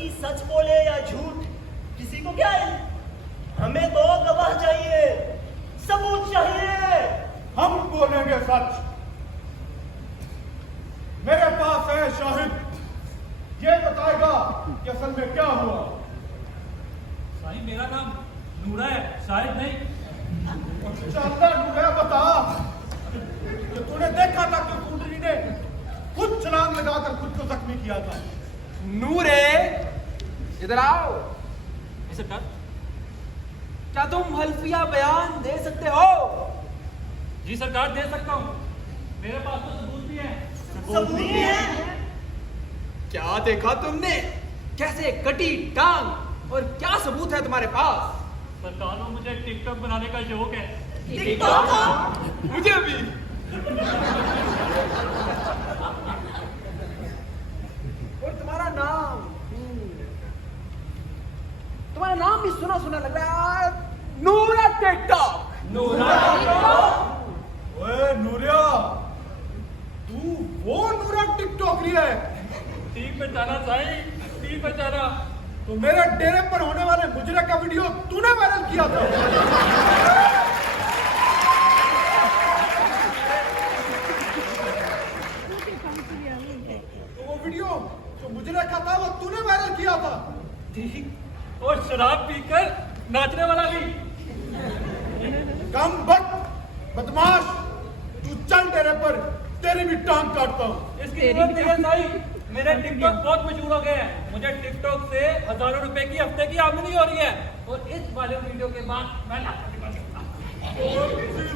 ससी सच बोले या झूठ किसी को क्या है? हमें तो गवाह चाहिए, सबूत चाहिए। हम बोलेंगे सच। मेरे पास है शाहिद, ये बताएगा कि असल में क्या हुआ। साईं मेरा नाम नूरा है, शाहिद नहीं। चांदा नूरा बता कि तूने देखा था कि कुंडली ने खुद छलांग लगाकर खुद को जख्मी किया था। नूरे इधर आओ। सरकार क्या तुम हल्फिया बयान दे सकते हो? जी सरकार दे सकता हूँ, मेरे पास तो सबूत भी है। सबूत भी है? क्या देखा तुमने? कैसे कटी टांग? और क्या सबूत है तुम्हारे पास? सरकार को मुझे टिकटॉक बनाने का शौक है। टिकटॉक? मुझे भी। और तुम्हारा नाम? तुम्हारा नाम भी सुना सुना लग रहा है, नूरा टिकटॉक। नूरा टिकटॉक? ओए नूरिया, तू वो नूरा टिकटॉकरी है? ठीक पहचाना साईं, ठीक पहचाना। तो मेरे डेरे पर होने वाले मुजरे का वीडियो तूने वायरल किया था। तो वो वीडियो जो मुजरे का था वो तूने वायरल किया था। ठीक, और शराब पीकर नाचने वाला भी। कम बदमाश, तू चल डेरे पर, तेरी भी टांग काटता हूँ। इसकी जरूरत नहीं है साईं, मेरे टिकटॉक बहुत मशहूर हो गए हैं। मुझे टिकटॉक से हजारों रुपए की हफ्ते की आमदनी हो रही है। और इस वाले वीडियो के बाद मैं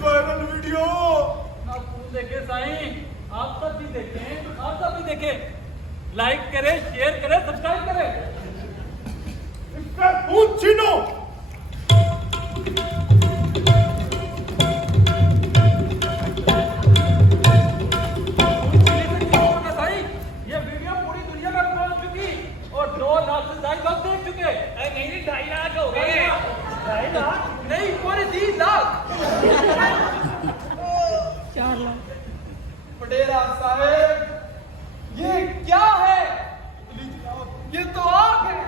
वायरल वीडियो आप खुद देखे साईं, आप सब भी देखें, आप सब भी देखें। लाइक करें, शेयर करें, सब्सक्राइब करें। इससे खून छीनो। ये वीडियो पूरी दुनिया में पहुंच चुकी और 2 लाख से ज्यादा लोग देख चुके। नहीं 2.5 लाख हो गए। 2.5 लाख नहीं, पूरे 3 लाख। 4 लाख। पटेला साहब, ये क्या है? ये तो आग है।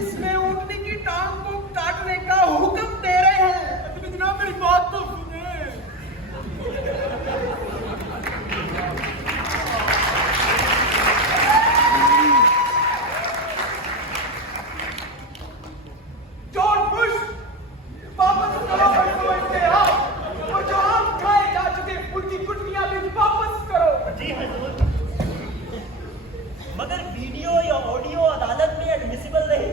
इसमें ऊँटनी की टांग को काटने का हुक्म दे रहे हैं। जनाब मेरी बात तो सुने। जॉर्ज बुश, वापस करो इसको इसके हाथ, और जो आम खाए जा चुके उनकी गुठलियां भी वापस करो। जी हजूर। मगर वीडियो या ऑडियो अदालत में एडमिसिबल नहीं,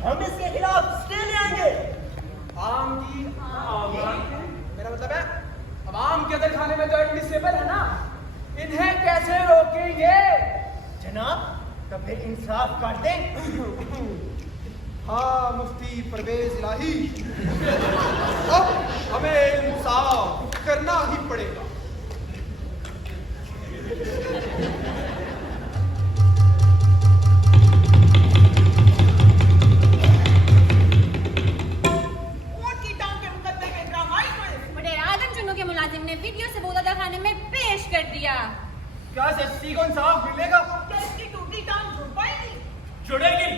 हम इसके खिलाफ स्टे ले आएंगे। आम की मेरा मतलब है, अब आम के अंदर खाने में तो एडमिसिबल है ना, इन्हें कैसे रोकेंगे? जनाब तो फिर इंसाफ कर दें। हाँ मुफ्ती परवेज इलाही, अब हमें इंसाफ करना ही पड़ेगा। के मुलाजिम ने वीडियो सबूत अदा खाने में पेश कर दिया। क्या सस्ती को इंसाफ मिलेगा? क्या इसकी टूटी टांग जुड़ पाएगी? जुड़ेगी।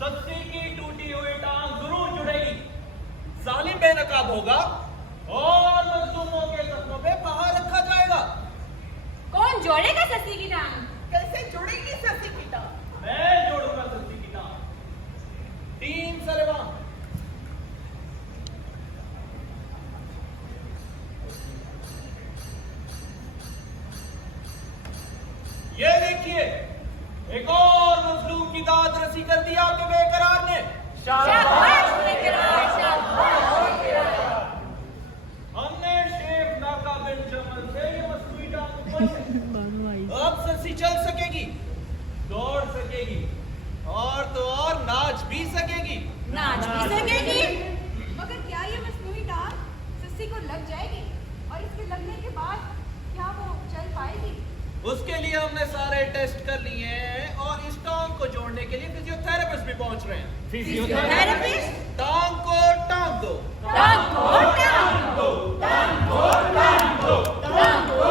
सस्ती की टूटी हुई टांग जरूर जुड़ेगी। जालिम बेनकाब होगा और मजलूमों के कदमों पे बाहर रखा जाएगा। कौन जोड़ेगा सस्ती की टांग? कैसे जुड़ेगी सस्ती की टांग? मैं जोड़ूंगा सस्ती की टांग। 3 सलवा। ये देखिए, एक और मजलूम की दाद रसी कर दी आपके बेकरार ने। शाबाश बेकरार, शाबाश बेकरार। हमने शेख नाका बिन जमल से ये मसनूई टांग ऊपर अब सस्ती चल सकेगी, दौड़ सकेगी और तो और नाच भी सकेगी। नाच भी सकेगी। मगर क्या ये मसनूई टांग सस्ती को लग जाएगी? और इसके लगने के बाद क्या वो चल पाएगी? उसके लिए हमने सारे टेस्ट कर लिए हैं और इस टांग को जोड़ने के लिए फिजियोथेरेपिस्ट भी पहुंच रहे हैं। फिजियोथेरेपिस्ट? टांग को टांग दो, टांग को टांग दो, टांग को टांग दो, टांग को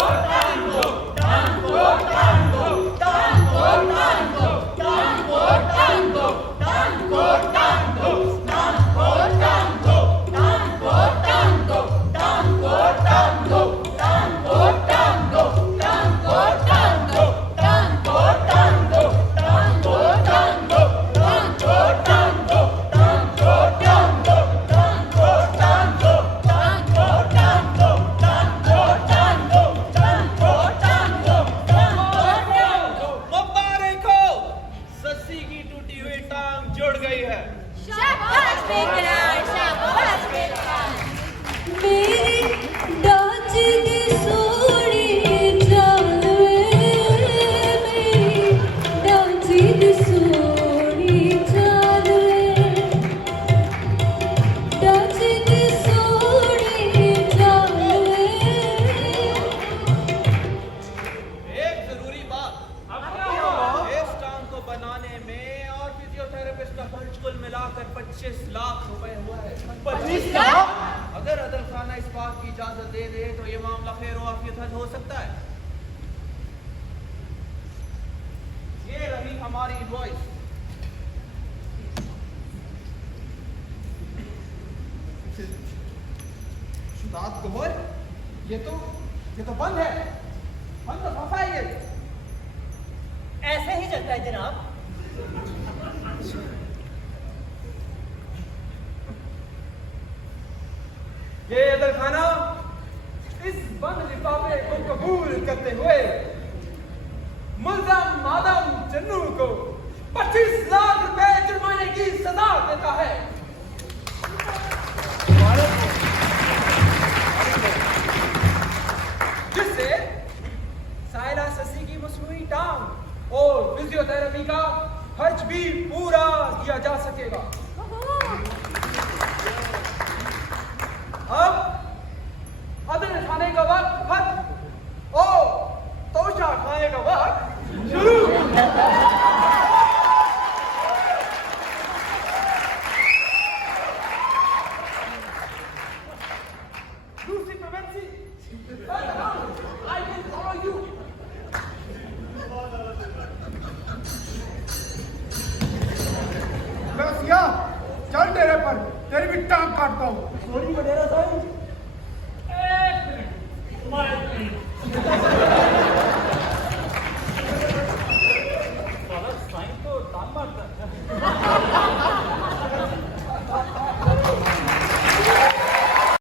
बंद हो सकता है। ये रही हमारी इनवॉइस। शुदात गोबर, ये तो बंद है। बंद तो फंसा है ये। ऐसे ही चलता है जनाब। ये अदल खाना इस बंद लिफाफे को कबूल करते हुए मुल्ज़म मादम चन्नू को 25 लाख रुपए जुर्माने की सजा देता है। जिससे सायरा ससी की मसनूई टांग और फिजियोथेरेपी का खर्च भी पूरा किया जा सकेगा। अब अदल खाने का वक्त खत्म और तोशा खाने का वक्त शुरू। दूसरी प्रोवेंसी, I will follow you. रसिया, चल तेरे पर, तेरी भी टांग काटता हूँ। सॉरी वडेरा साहब। साला साइन तो तान मारता है।